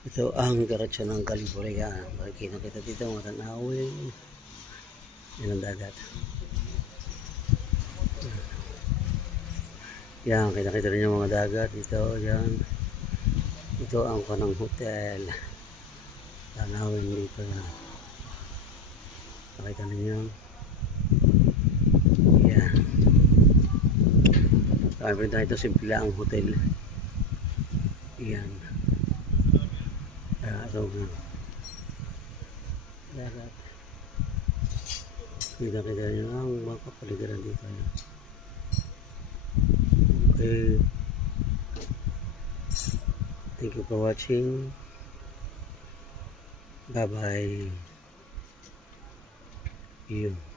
Ito ang diretsyon ng Kalibureya. Makikita kita dito mga tanawin. Yan ang dagat. Yan, kita-kita rin yung mga dagat dito. Yan. Ito ang kanang hotel. Tanawin dito yan. Nakita ninyo. Yan. Sabi na ito simple ang hotel. Yan. Ito nga. Dagat. Kita-kita nyo ang mga kapaligiran dito. Okay. Thank you for watching. Bye-bye. You.